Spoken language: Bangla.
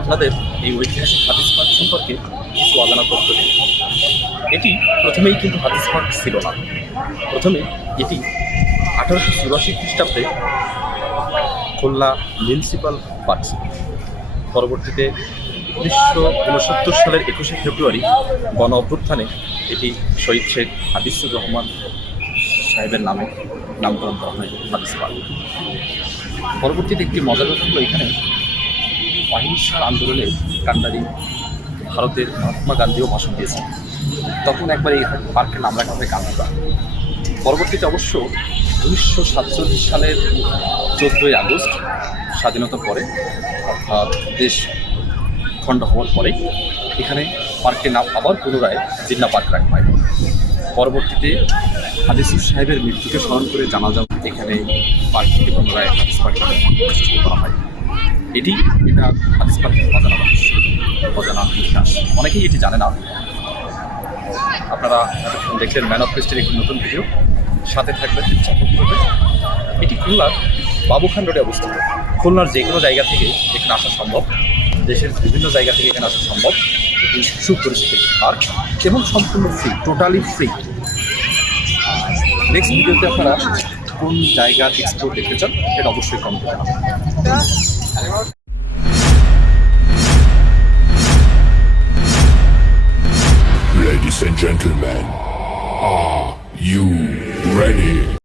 আপনাদের এই ঐতিহাসিক হাদিস পার্ক সম্পর্কে কিছু অজানা তথ্য দিই। এটি প্রথমেই কিন্তু হাদিস পার্ক ছিল না। প্রথমে এটি 1884 খ্রিস্টাব্দে খুলনা মিউনিসিপাল পার্ক ছিল। পরবর্তীতে 1969 সালের 21শে ফেব্রুয়ারি গণ অভ্যুত্থানে এটি শহীদ শেখ হাদিসুর রহমান সাহেবের নামে নামকরণ করা হয় হাদিস পার্ক। পরবর্তীতে একটি মজার ব্যাপার হলো, এখানে অহিংসার আন্দোলনে কান্ডারি ভারতের মহাত্মা গান্ধীও ভাষণ দিয়েছেন। তখন একবার এই পার্কের নাম রাখা হয় গান্ধী পার্ক। পরবর্তীতে অবশ্য 1947 সালের 14ই আগস্ট স্বাধীনতার পরে, অর্থাৎ দেশ খণ্ড হওয়ার পরে, এখানে পার্কের নাম আবার পুনরায় জিন্না পার্ক রাখা হয়। পরবর্তীতে হাদিসুর সাহেবের মৃত্যুকে স্মরণ করে জানাজা এখানে পার্কটিকে পুনরায় হাদিস পার্ক করা হয়। এটা হাদিস পার্কের অজানা রহস্য, অজানা ইতিহাস। অনেকেই এটি জানে না। আপনারা এতক্ষণ দেখলেন ম্যান অফ ফেস্টের একটি নতুন ভিডিও। সাথে থাকবেন, সাপোর্ট করবেন। এটি খুলনার বাবুখান রোডে অবস্থিত। খুলনার যে কোনো জায়গা থেকে এখানে আসা সম্ভব, দেশের বিভিন্ন জায়গা থেকে এখানে আসা সম্ভব। এটি সুপরিচিত পার্ক এবং সম্পূর্ণ ফ্রি, টোটালি ফ্রি। নেক্সট ভিডিওতে আপনারা কোন জায়গার এক্সপ্লোর দেখতে চান সেটা অবশ্যই কমেন্ট করে জানাবেন। Ladies and gentlemen, are you ready?